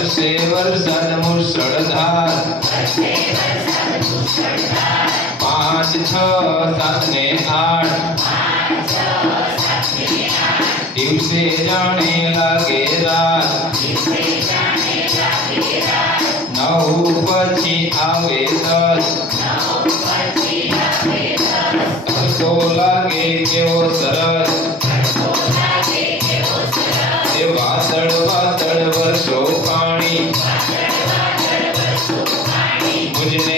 ચાર વર્ષે વરસાદ મુસળધાર પાંચ છ સાત ને આઠ દિવસે જાણે લાગે રાત નવ પછી આવે દસ તડકો લાગે કેવો સરસ Good evening.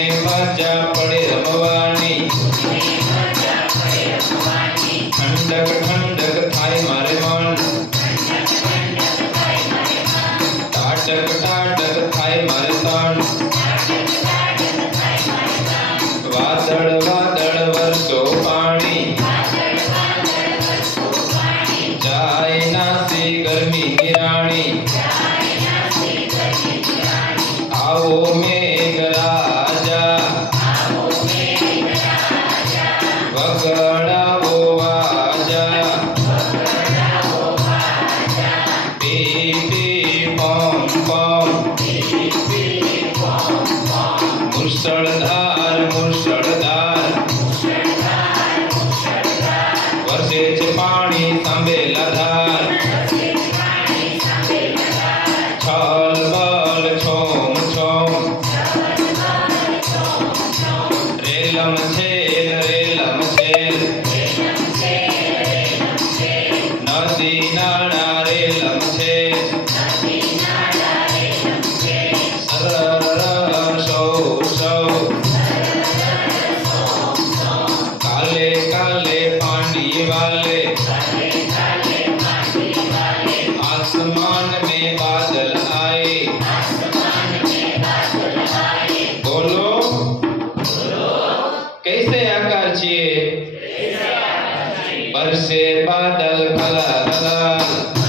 રેલમ છેલ રેલમ છેલ નદી નાળા Bersih badal kalah-kalah